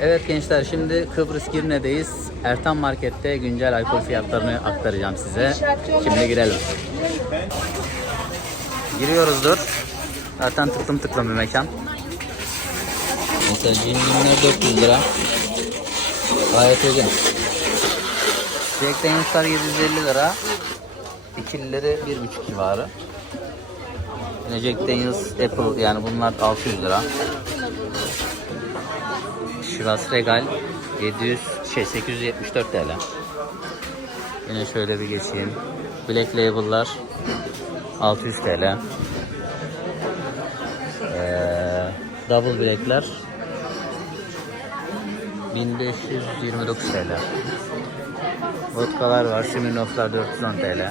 Evet gençler şimdi Kıbrıs Girne'deyiz. Ertan Market'te güncel alkol fiyatlarını aktaracağım size. Şimdi girelim. Giriyoruzdur. Zaten tıklım tıklım bir mekan. Mesela cinlimler 400 lira. Gayet uygun. Jack Daniels'lar 750 lira. İkilileri 1,5 civarı. Yine Jack Daniels Apple yani bunlar 600 lira. Chivas Regal 700 şey 874 TL. Yine şöyle bir geçeyim. Black Label'lar 600 TL. Ee, Double Black'ler 1529 TL. Vodkalar var. Smirnoff'lar 410 TL.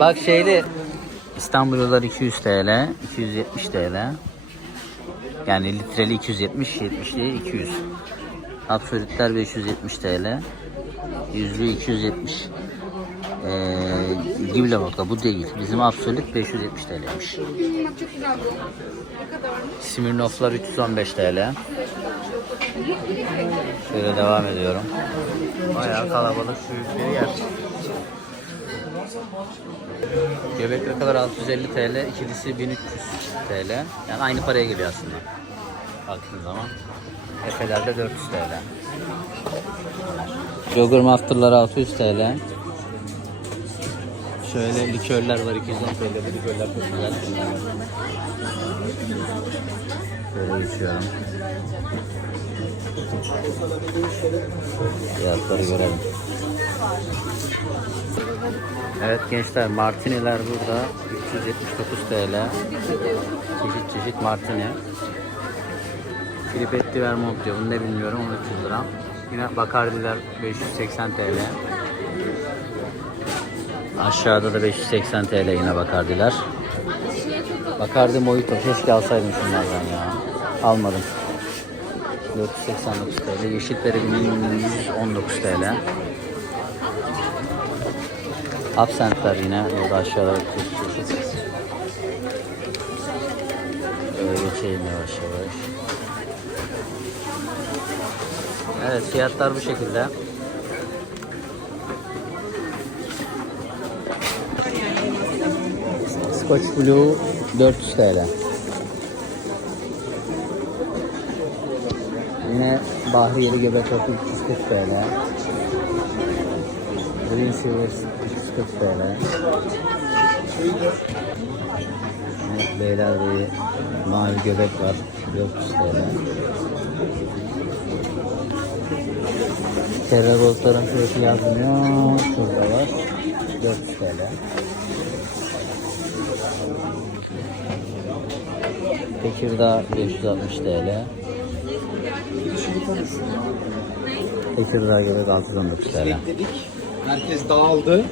Bak şeyli İstanbul'lar 200 TL, 270 TL. Yani litreli 270, 70'li 200. Absolutler 570 TL. Yüzlü 270. Ee, Gibla vodka bu değil. Bizim absolut 570 TL'ymiş. Smirnoff'lar 315 TL. Şöyle devam ediyorum. Bayağı kalabalık büyük bir yer. Göbekli kadar 650 TL, ikilisi 1300 TL. Yani aynı paraya geliyor aslında. Baktığın zaman. Efeler'de 400 TL. Jogger Master'lar 600 TL. Şöyle likörler var 210 TL. Bu likörler çok güzel. Böyle geçiyorum. Fiyatları görelim. Evet gençler martiniler burada 379 TL. Çeşit çeşit martini. Filipetti Vermont diyor. Bunu ne bilmiyorum ama 300 lira. Yine Bacardi'ler 580 TL. Aşağıda da 580 TL yine Bacardi'ler. Bacardi Mojito. Keşke alsaydım şunlardan ya. Almadım. 489 TL. Yeşilleri 1119 TL. Absentler yine burada aşağıda çeşit. Böyle geçeyim yavaş yavaş. Evet fiyatlar bu şekilde. Scotch Blue 400 TL. Yine Bahriyeli Göbek Otu 340 TL. Green Silver 340 TL. Evet, Beylerbeyi mavi göbek var 400 TL. Terra Gold'ların fiyatı yazmıyor. Şurada var. 400 TL. Tekirdağ 560 TL. Tekirdağ göbek 619 TL. Dedik. Herkes dağıldı.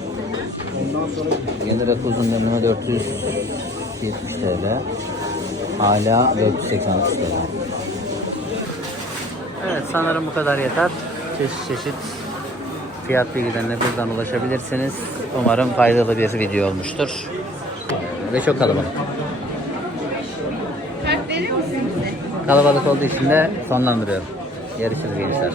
Ondan sonra Yeni rakı uzun döneme 470 TL. Hala 486 TL. Evet sanırım bu kadar yeter. Çeşit çeşit fiyat bilgilerine buradan ulaşabilirsiniz. Umarım faydalı bir video olmuştur. Ve çok kalabalık. Kart verir misin bize? Kalabalık olduğu için de sonlandırıyorum. Görüşürüz gençler.